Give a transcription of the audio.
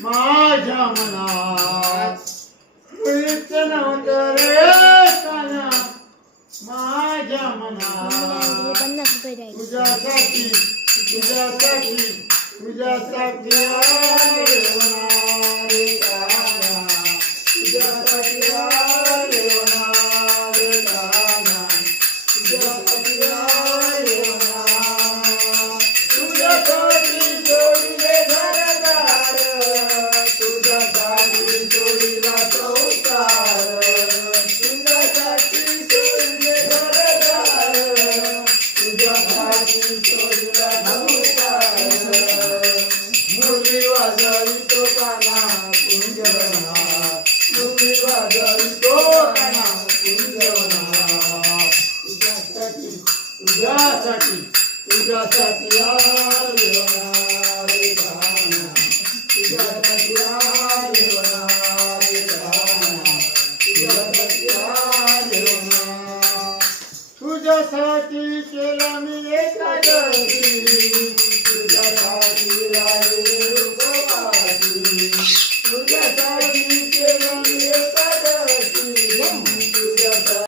माझ्या मनात मुळीच नव्हतं रे काना माझ्या मनात तुझ्यासाठी तुझ्यासाठी तुझ्यासाठी आले होणारे काना तुझ्यासाठी आले होणारे काना तुझ्यासाठी आले होणार तुझ्यासाठी जोडले घरदार तुझ्यासाठी जोडीला संसार तुझ्यासाठी जोडले घरदार तुझ्यासाठी जोडीला संसार मुरली वाजवितो काना कुंजवनात मुरली वाजवितो काना कुंजवनात तुझ्यासाठी तुझ्यासाठी तुझ्यासाठी आले होणारे काना तुझ्यासाठी आले होणारे काना तुझ्यासाठी आले होणार तुझ्यासाठी केला मी एकादशी तुझ्यासाठी राहिले उपवासी तुझ्यासाठी केला मी एकादशी